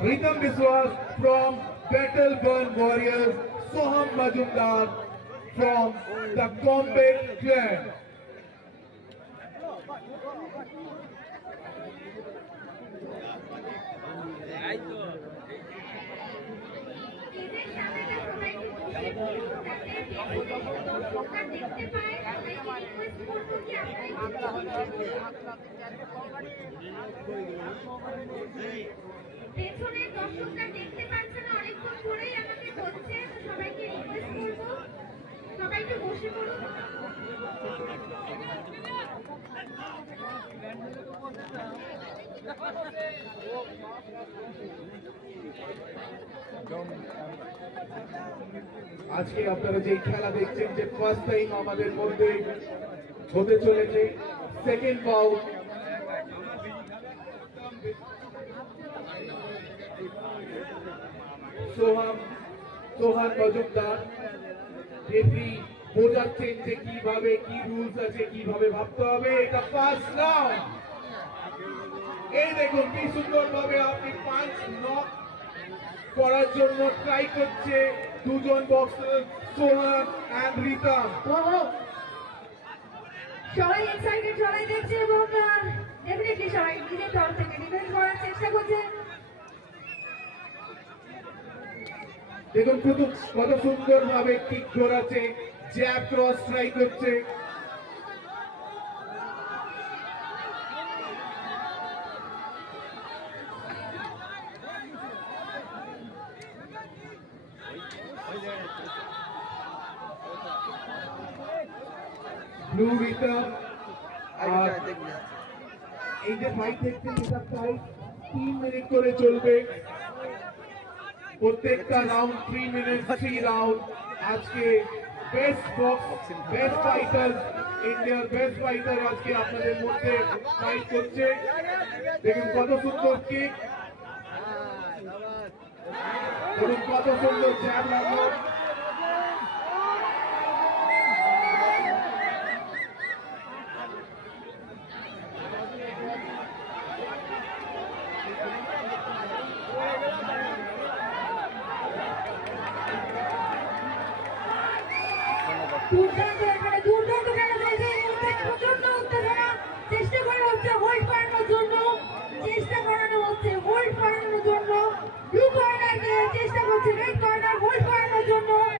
Ritam Biswas from Battle Burn Warriors, Soham Majumdar from the Combat Clan. পেছনে দর্শকরা দেখতে পাচ্ছে না, অনেকক্ষণ ধরেই আমাকে বলছে, সবাইকে রিকোয়েস্ট করব সবাই একটু বসে পড়ুন। আজকে আপনারা যে খেলা দেখছেন, যে ফার্স্ট টাইম আমাদের মধ্যে হতে চলেছে সেকেন্ড বাউট, সোহান মজুমদার রেফারি বোঝাচ্ছেন যে কিভাবে কি রুলস আছে, কিভাবে ভাবতে হবে। এটা ফার্স্ট রাউন্ড। এই দেখুন কি সুন্দর ভাবে আপনি পাঁচ নক করার জন্য ট্রাই করছে দুজন বক্সার, সোহান এন্ড রিতম। সবাই এক্সাইটেড, সবাই দেখছে এবং ডেফিনেটলি সবাই নিজের তরফ থেকে ডিফেন্স করার চেষ্টা করছে। দেখুন কত সুন্দর ভাবে কিক ঘোরাচ্ছে, জ্যাব ক্রস স্ট্রাইক করছে। ব্লু রিতম। আর এই যে ফাইট দেখছেন, এটা প্রায় 3 মিনিট করে চলবে। প্রত্যেকটা রাউন্ড 3 মিনিট, 3 রাউন্ড। আজকে বেস্ট ফাইটার, ইন্ডিয়ার বেস্ট ফাইটার আজকে আপনাদের মধ্যে ফাইট করছে। দেখুন কত সুন্দর কিক, দেখুন কত সুন্দর জ্যাব লাগলো। দুর্দান্ত